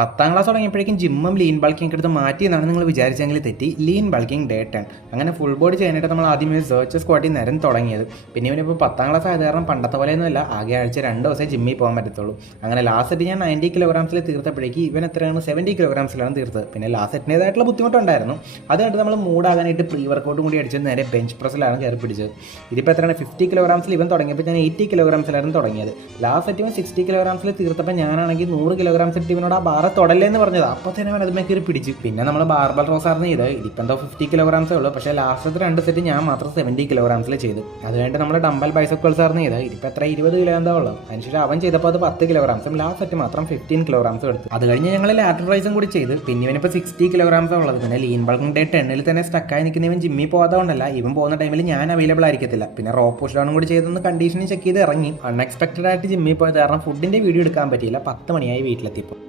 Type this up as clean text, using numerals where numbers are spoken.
10ാം class തുടങ്ങിയപ്പോഴേക്കും ജിമ്മും lean bulking എടുത്ത് മാറ്റി എന്നാണ് നിങ്ങൾ വിചാരിച്ചെങ്കിൽ തെറ്റി. ലീൻ ബൾക്കിംഗ് ഡേ 10 അങ്ങനെ ഫുൾ ബോഡി ചെയ്യാനായിട്ട് നമ്മൾ ആദ്യമേ സെർച്ച് സ്ക്വാട്ടിൽ നിരം തുടങ്ങിയത്. പിന്നെ ഇവനിപ്പോൾ 10ാം ക്ലാസ് ആയത് കാരണം പണ്ടത്തെ പോലെയൊന്നുമല്ല, ആകെ ആഴ്ച 2 ദിവസമേ ജിമ്മിൽ പോകാൻ പറ്റത്തുള്ളൂ. അങ്ങനെ ലാസ്റ്റ് സെറ്റ് ഞാൻ 90 കിലോഗ്രാംസിൽ തീർത്തപ്പോഴേക്ക് ഇവൻ എത്രയാണ് 70 കിലോഗ്രാംസിലാണ് തീർത്തത്. പിന്നെ ലാസ്റ്റ് സെറ്റിൻ്റേതായിട്ടുള്ള ബുദ്ധിമുട്ടുണ്ടായിരുന്നു. അത് കണ്ട് നമ്മൾ മൂടാകാനായിട്ട് പ്രീ വർക്കൗട്ടും കൂടി അടിച്ചത് നേരെ ബെഞ്ച് പ്രസ്സിലാണ് കയറി പിടിച്ചത്. ഇതിപ്പോൾ എത്രയാണ് 50 കിലോഗ്രാംസിൽ ഇവൻ തുടങ്ങിയപ്പോൾ ഞാൻ 80 കിലോഗ്രാംസിലായിരുന്നു തുടങ്ങിയത്. ലാസ്റ്റ് സെറ്റ് ഇവൻ 60 കിലോഗ്രാംസിൽ തീർത്തപ്പോൾ ഞാനാണെങ്കിൽ 100 കിലോഗ്രാംസ് ഇട്ട് ഇവനോട് ആ ബാറ് തൊടല്ലേ എന്ന് പറഞ്ഞത്. അപ്പോൾ തന്നെ അവൻ അതുമേ കയറി പിടിച്ചു. പിന്നെ നമ്മൾ ബാർബൽ റോസാർന്ന് ചെയ്ത് ഇതിപ്പോൾ എന്തോ 50 കിലോഗ്രാംസേ ഉള്ളൂ. പക്ഷേ ലാസ്റ്റത്തെ 2 സെറ്റ് ഞാൻ മാത്രം 70 കിലോഗ്രാംസിൽ ചെയ്തു. അത് കഴിഞ്ഞിട്ട് നമ്മൾ ഡംബൽ ബൈസെപ്സ് ആർന്ന് ചെയ്ത് ഇതിപ്പോൾ എത്ര 20 കിലോ എന്താ ഉള്ളൂ. അതിനുശേഷം അവൻ ചെയ്തപ്പോൾ അത് 10 കിലോഗ്രാംസും ലാസ്റ്റ് സെറ്റ് മാത്രം 15 കിലോഗ്രാംസും എടുത്തു. അത് കഴിഞ്ഞ് ഞങ്ങൾ ലാറ്റർ റൈസും കൂടി ചെയ്ത് പിന്നെ ഇവനിപ്പോൾ 60 കിലോഗ്രാംസ് ഉള്ളത്. പിന്നെ ലീൻ ബൾക്കിംഗ് ഡേ 10 തന്നെ സ്റ്റക്കായി നിൽക്കുന്ന ഇവൻ ജിമ്മിൽ പോകാത്തതുകൊണ്ടല്ല, ഇവൻ പോകുന്ന ടൈമിൽ ഞാൻ അവൈലബിൾ ആയിരിക്കത്തില്ല. പിന്നെ റോ പുഷ് ഡൗണും കൂടി ചെയ്തൊന്ന് കണ്ടീഷനിൽ ചെക്ക് ചെയ്ത് ഇറങ്ങി. അൺഎക്സ്പെക്റ്റഡ് ആയിട്ട് ജിമ്മിൽ പോയത് കാരണം ഫുഡിൻ്റെ വീഡിയോ എടുക്കാൻ പറ്റിയില്ല. 10 മണിയായി വീട്ടിലെത്തിയപ്പോൾ.